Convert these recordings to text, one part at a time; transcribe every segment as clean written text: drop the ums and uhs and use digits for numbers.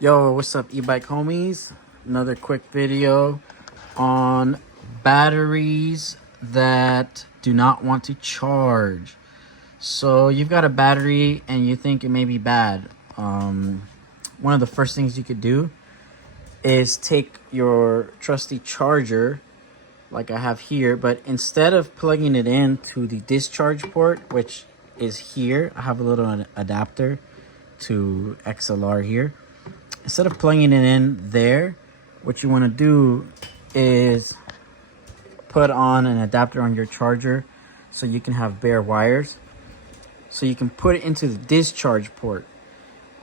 Yo, what's up, e-bike homies? Another quick video on batteries that do not want to charge. So you've got a battery and you think it may be bad. One of the first things you could do is take your trusty charger like I have here, but instead of plugging it into the discharge port, which is here, I have a little adapter to XLR here. Instead of plugging it in there, what you want to do is put on an adapter on your charger so you can have bare wires. So you can put it into the discharge port.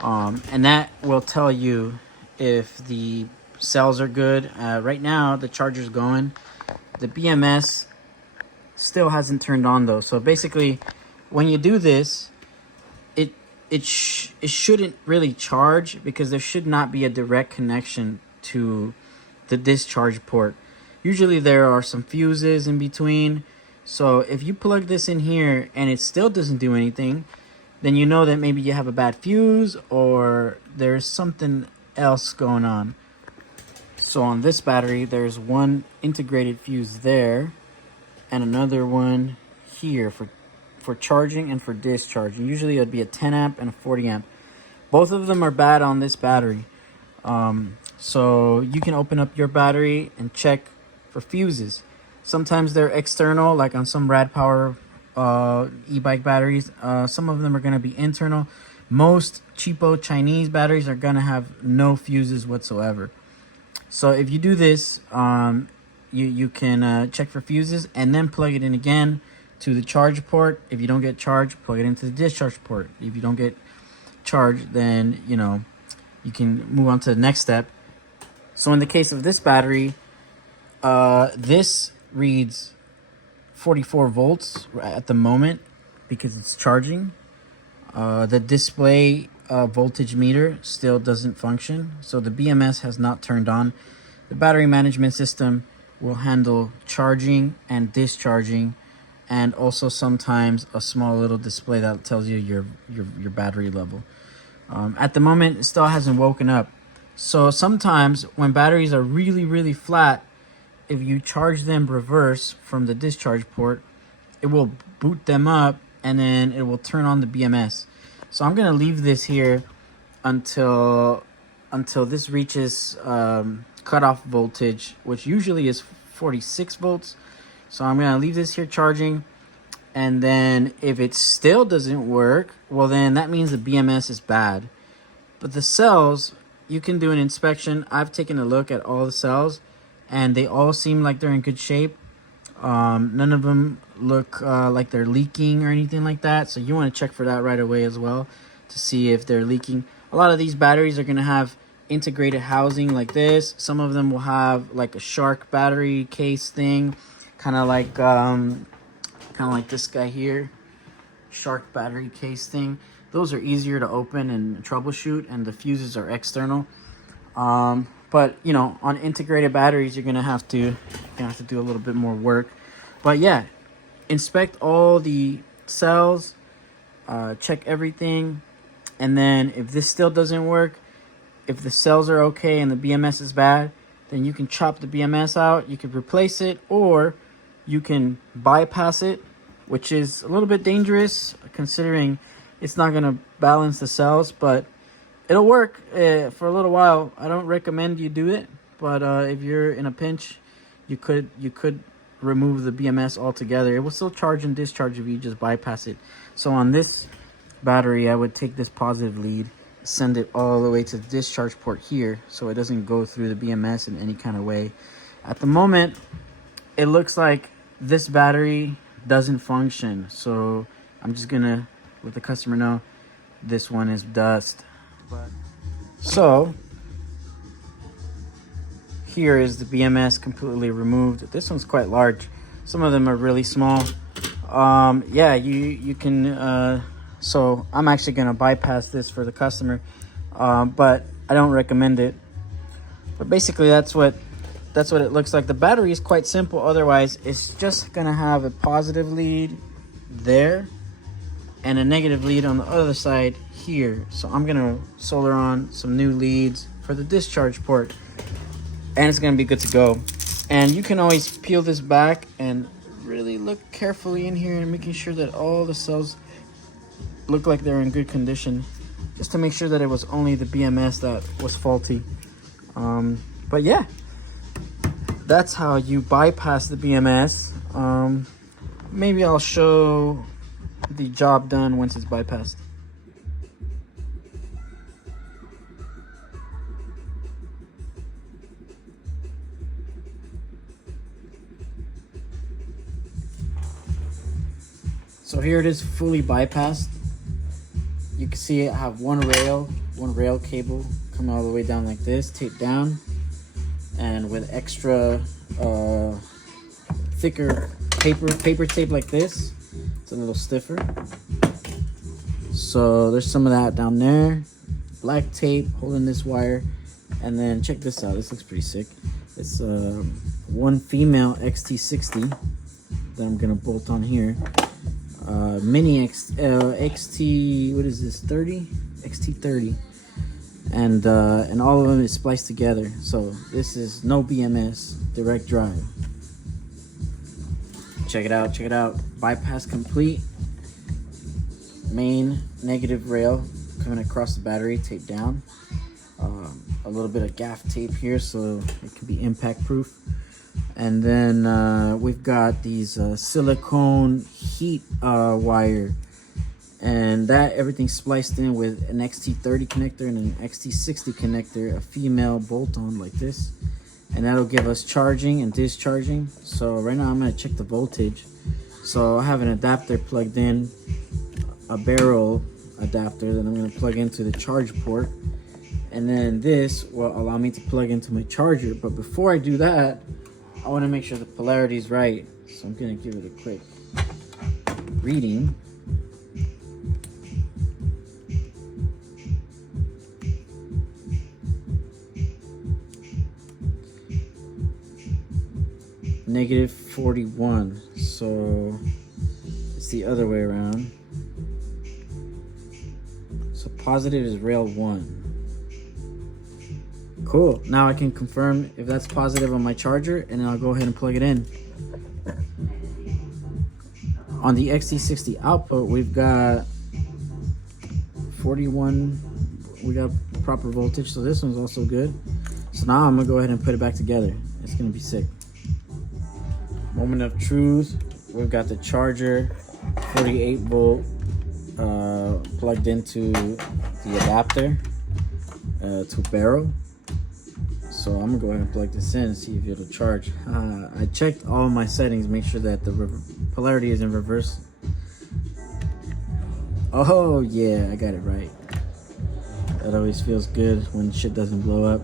And that will tell you if the cells are good. Right now, the charger's going. The BMS still hasn't turned on though. So basically, when you do this, it shouldn't really charge because there should not be a direct connection to the discharge port. Usually there are some fuses in between. So if you plug this in here and it still doesn't do anything, then you know that maybe you have a bad fuse or there's something else going on. So on this battery, there's one integrated fuse there and another one here for charging and for discharging. Usually it'd be a 10 amp and a 40 amp. Both of them are bad on this battery. So you can open up your battery and check for fuses. Sometimes they're external, like on some Rad Power e-bike batteries. Some of them are going to be internal. Most cheapo Chinese batteries are going to have no fuses whatsoever. So if you do this, you can check for fuses and then plug it in again to the charge port. If you don't get charged, plug it into the discharge port. If you don't get charged, then you can move on to the next step. So in the case of this battery, this reads 44 volts at the moment because it's charging. The display voltage meter still doesn't function, so the BMS has not turned on. The battery management system will handle charging and discharging, and also sometimes a small little display that tells you your battery level. At the moment, it still hasn't woken up. So sometimes when batteries are really flat, if you charge them reverse from the discharge port, it will boot them up and then it will turn on the BMS. So I'm gonna leave this here until this reaches cutoff voltage, which usually is 46 volts. So I'm gonna leave this here charging, and then if it still doesn't work, well then that means the BMS is bad. But the cells, you can do an inspection. I've taken a look at all the cells and they all seem like they're in good shape. None of them look like they're leaking or anything like that, so you want to check for that right away as well to see if they're leaking. A lot of these batteries are going to have integrated housing like this. Some of them will have like a shark battery case thing, kind of like this guy here, shark battery case thing. Those are easier to open and troubleshoot, and the fuses are external. But on integrated batteries, you're gonna have to do a little bit more work. But yeah, inspect all the cells, check everything, and then if this still doesn't work, if the cells are okay and the BMS is bad, then you can chop the BMS out. You can replace it, or you can bypass it, which is a little bit dangerous considering it's not gonna balance the cells, but it'll work for a little while. I don't recommend you do it, but if you're in a pinch, you could remove the BMS altogether. It will still charge and discharge if you just bypass it. So on this battery, I would take this positive lead, send it all the way to the discharge port here so it doesn't go through the BMS in any kind of way. At the moment, it looks like this battery doesn't function. So I'm just gonna let the customer know this one is dust. So here is the BMS completely removed. This one's quite large. Some of them are really small. Yeah, you can so I'm actually gonna bypass this for the customer, but I don't recommend it. But basically that's what it looks like. The battery is quite simple. Otherwise, it's just gonna have a positive lead there and a negative lead on the other side here. So I'm gonna solder on some new leads for the discharge port, and it's gonna be good to go. And you can always peel this back and really look carefully in here and making sure that all the cells look like they're in good condition, just to make sure that it was only the BMS that was faulty. But yeah, that's how you bypass the BMS. Maybe I'll show the job done once it's bypassed. So here it is, fully bypassed. You can see I have one rail cable coming all the way down like this, taped down, and with extra thicker paper tape like this. It's a little stiffer. So there's some of that down there. Black tape holding this wire, and then check this out. This looks pretty sick. It's one female XT60 that I'm gonna bolt on here. Mini XT, what is this, 30? XT30. And all of them is spliced together. So this is no BMS, direct drive. Check it out, check it out. Bypass complete. Main negative rail coming across the battery, taped down. A little bit of gaff tape here so it can be impact proof. And then we've got these silicone heat wire, and that everything's spliced in with an XT30 connector and an XT60 connector, a female bolt-on like this, and that'll give us charging and discharging. So right now I'm going to check the voltage. So I have an adapter plugged in, a barrel adapter that I'm going to plug into the charge port, and then this will allow me to plug into my charger. But before I do that, I want to make sure the polarity is right, so I'm going to give it a quick reading. Negative 41, so it's the other way around. So positive is rail 1. Cool, now I can confirm if that's positive on my charger, and then I'll go ahead and plug it in. On the XT60 output, we've got 41, we got proper voltage, so this one's also good. So now I'm gonna go ahead and put it back together. It's gonna be sick. Moment of truth, we've got the charger, 48 volt, plugged into the adapter to barrel. So I'm gonna go ahead and plug this in and see if it'll charge. I checked all my settings, make sure that the polarity is in reverse. Oh yeah, I got it right. That always feels good when shit doesn't blow up.